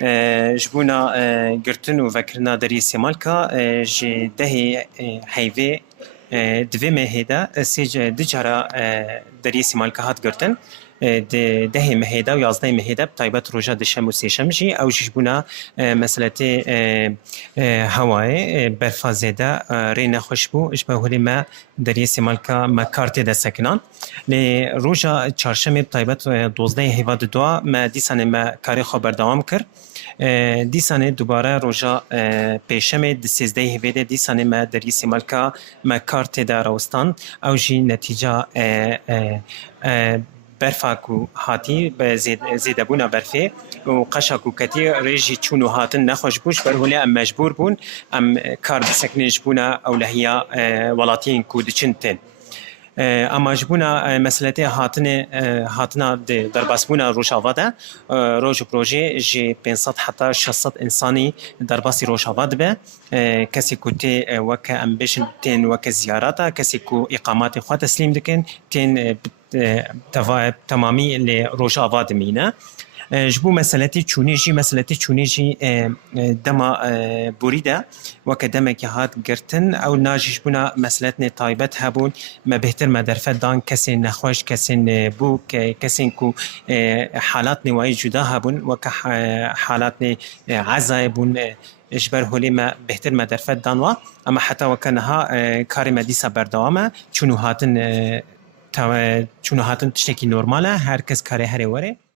جبونا گرتن و وکرنا دری سمالکا جی دهی حیوه دوی مهیدا سیج دجارا دری سمالکا هات گرتن ده مهیدا و یازده مهیدا بتایبت روژا دشم و سیشم جی او جبونا مسئله هوای برفازده ری نخوش بو اشبه هولی ما دری سمالکا ما کارت ده سکنان لی روژا چارشم بتایبت 12 هیواد دوا ما دیسانه ما کاری خبر دوام کرد دیسانه دوباره روژا پیشم د 13 هیواد دیسانه ما دری سمالکا ما کارت ده راستان او جی نتیجه برفا کو هاتی به زیده بونا برفه و قشا کو کتی ریجی چونو هاتن نخوش بوش بر هولی ام مجبور بون ام کار بسکنیش بونا او لحیا ولاتین کو دچنتن اما جبونا مسئله هاتنا درباس بونا روشاوا ده روج پروژه جی 500 حتی 600 انسانی درباسی روشاوا ده کسی کو تی وک امبیشن تین وک زیاراتا کسی کو اقامات خو تسلیم دکن تین تمامی لروشاوا دمینه جبو مسألتي چونيجي مسألتي چونيجي دما بوريدا وكدما كهات قرتن او ناجيش بنا مسألتنا طايبت هبون ما بهتر ما درفت دان كسين نخوش كسين بو كسين كو حالات نواي جدا هبون وك حالات عزاي بون اجبر هولي ما بهتر ما درفت دانوا اما حتى وكانها كاري مديسة بردوامه چونو هاتن تشتكي نورماله هر کس کاری هر وره